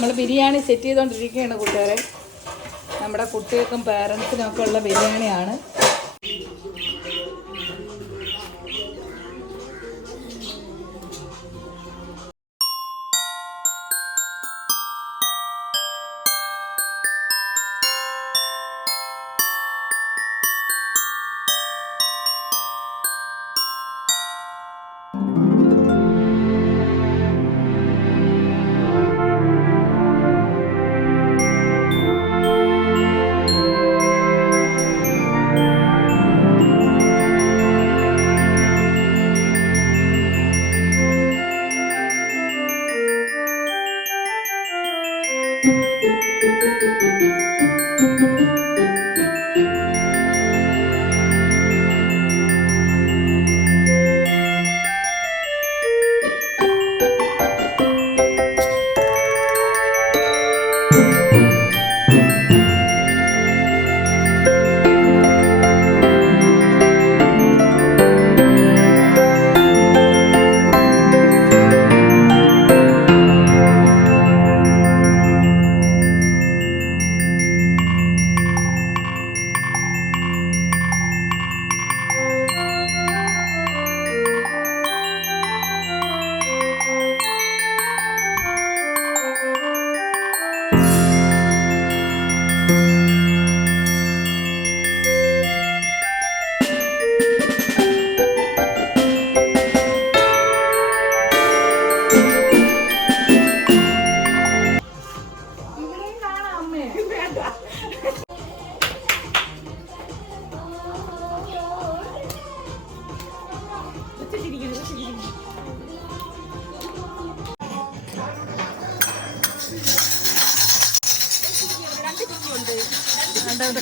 നമ്മൾ ബിരിയാണി സെറ്റ് ചെയ്തുകൊണ്ടിരിക്കുകയാണ് കൂട്ടുകാരെ. നമ്മുടെ കുട്ടികൾക്കും പേരൻസിനും ഒക്കെ ഉള്ള ബിരിയാണിയാണ്.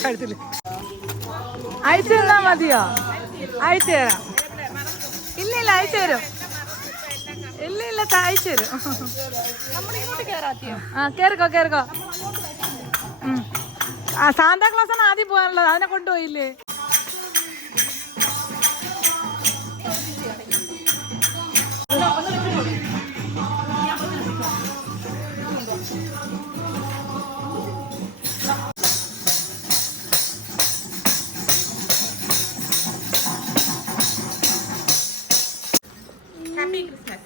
കഴുത്തിൽ അയച്ചു തന്നാ മതിയോ? അയച്ചു തരാം. ഇല്ല ഇല്ല അയച്ചു തരും. ഇല്ല ഇല്ല അയച്ചു തരും. ആ കേറിക്കോ കേറിക്കോ. ആ സാന്താക്ലാസാണ് ആദ്യം പോകാനുള്ളത്. അതിനെ കൊണ്ടുപോയില്ലേ?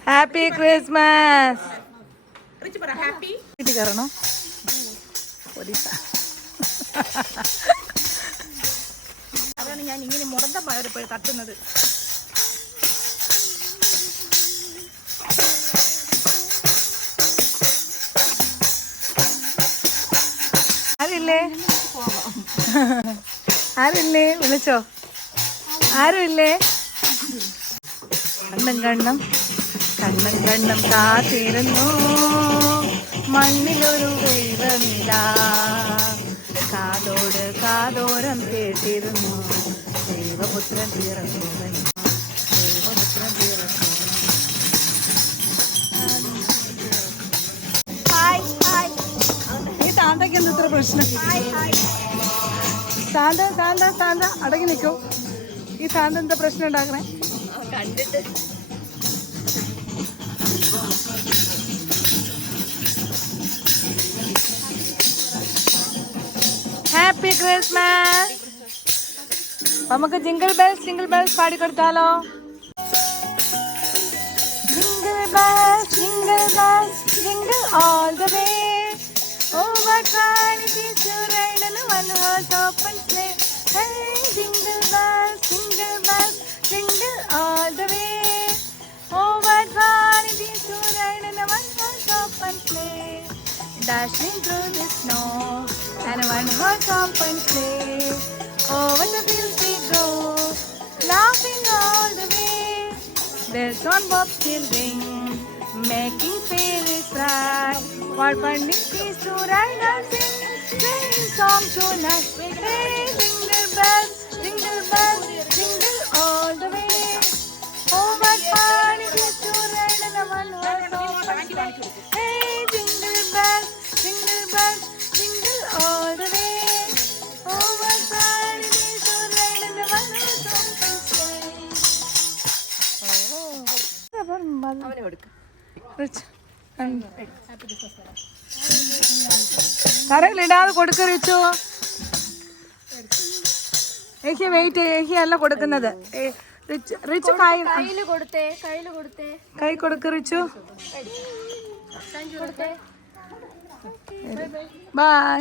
Happy Christmas. വീട്ടിൽ കയറണോ? അതാണ് ഞാൻ ഇങ്ങനെ മുടന്ത പയറിപ്പോയി തട്ടുന്നത്. ആരില്ലേ? ആരില്ലേ? വിളിച്ചോ? ആരുമില്ലേ? കണ്ണും കണ്ണും കണ്ണും കണ്ണും കാത്തിരുന്നു മണ്ണിലൊരു ദൈവമില്ല. കാതോട് കാതോരം കേട്ടിരുന്നു ദൈവപുത്രൻ പിറക്കുവൻ. ദൈവപുത്രൻ പിറക്കുവൻ. ഈ താന്തയ്ക്ക് എന്താ ഇത്ര പ്രശ്നം? താന്ത താന്ത താന്ത അടങ്ങി നിൽക്കൂ. ഈ താന്ത എന്താ പ്രശ്നം ഉണ്ടാക്കണേ? കണ്ടിട്ട് ഹാപ്പി ക്രിസ്മസ്. നമുക്ക് ജിംഗിൾ ബെൽസ് പാടിക്കൊടുത്താലോ? Jingle bells jingle all the way. Oh what fun it is to ride on a one-horse open sleigh. Hey jingle bells jingle all the way. Oh what fun it is to ride on a one-horse open sleigh. Dashing through the snow and a one-horse open sleigh. Over the fields we go, laughing all the way. Bells on bobtail ring, making fairies bright. What fun it is to ride and sing song tonight. Hey jingle bells jingle all the way. Oh what fun it is to ride on a one-horse open sleigh. Hey jingle bells jingle all the way. Oh what fun it is to ride on a one-horse open sleigh. Oh. അവനെ കൊടുക്ക. കരയിലിടാതെ കൊടുക്കറിച്ചു. ഏഹ്യ wait, ഏഹ്യ അല്ല കൊടുക്കുന്നത്. റിച്ചു കൈ കൊടുക്കറിച്ചു. By.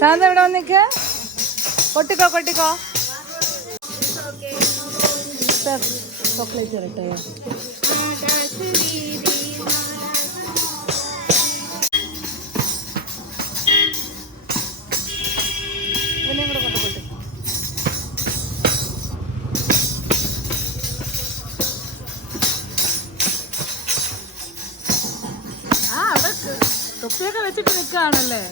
Santa ഇവിടെ വന്നിക്ക്. കൊട്ടിക്കോ chocolate തരട്ടെ. ഇവനെയും കൂടെ കൊണ്ടുപോട്ടെ. അവിടെ തൊപ്പിയൊക്കെ വെച്ചിട്ട് നിൽക്കുകയാണല്ലേ.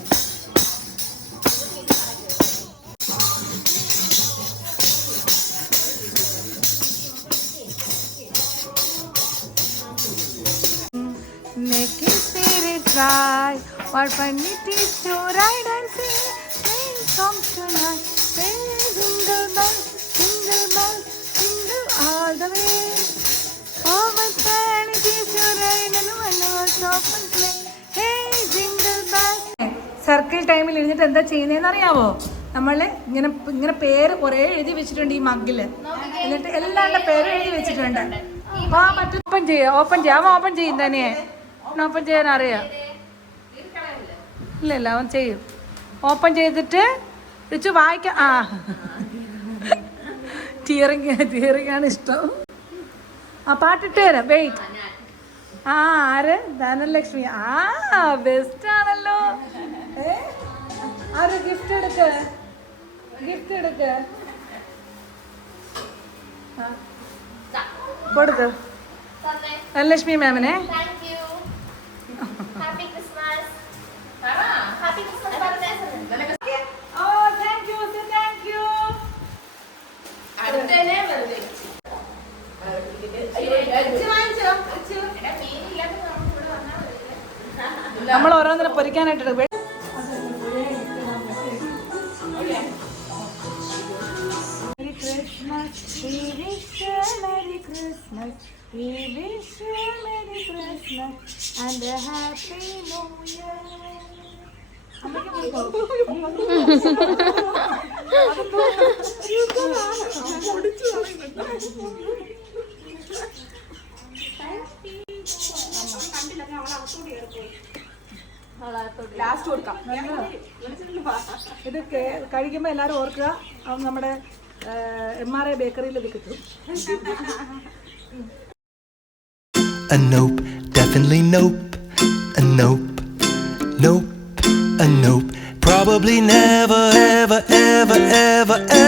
Making spirit fly, what fun it is to ride and sing. Rain comes tonight, hey, jingle bells, jingle all the way. Oh, what fun it is to ride and one more stop and play. Hey, jingle bells. Circle ടൈമിൽ ഇരുന്നിട്ട് എന്താ ചെയ്യുന്നതെന്ന് അറിയാവോ? നമ്മൾ ഇങ്ങനെ പേര് കുറേ എഴുതി വെച്ചിട്ടുണ്ട് ഈ മഗ്ഗിൽ. എന്നിട്ട് എല്ലാവരുടെ പേര് എഴുതി വെച്ചിട്ടുണ്ട്. അപ്പോൾ ആ മറ്റും ഓപ്പൺ ചെയ്യാം. അവൻ ഓപ്പൺ ചെയ്യും തന്നെ. ഓപ്പൺ ചെയ്യാൻ അറിയാം. ഇല്ല അവൻ ചെയ്യും. ഓപ്പൺ ചെയ്തിട്ട് റിച്ചു വായിക്കാം. തിയറിങ് ആണ് ഇഷ്ടം. പാട്ടിട്ട് തരാം. വെയിറ്റ്. ആര്? ധനലക്ഷ്മി. ബെസ്റ്റ് ആണല്ലോ. ആര്? ഗിഫ്റ്റ് എടുക്ക്. കൊടുക്ക് ധനലക്ഷ്മി മാമിനെ. നമ്മൾ ഓരോന്നിനെ പൊരിക്കാനായിട്ട് Merry Christmas, we wish you Merry Christmas, we wish you Merry Christmas and a Happy New Year. Last കൊടുക്കാം. ഇത് കഴിക്കുമ്പോൾ എല്ലാവരും ഓർക്കുക, നമ്മുടെ MRA ബേക്കറിയിൽ ഇത് കിട്ടും. A nope, definitely nope. A nope, nope, a nope. Probably never, ever, ever, ever, ever.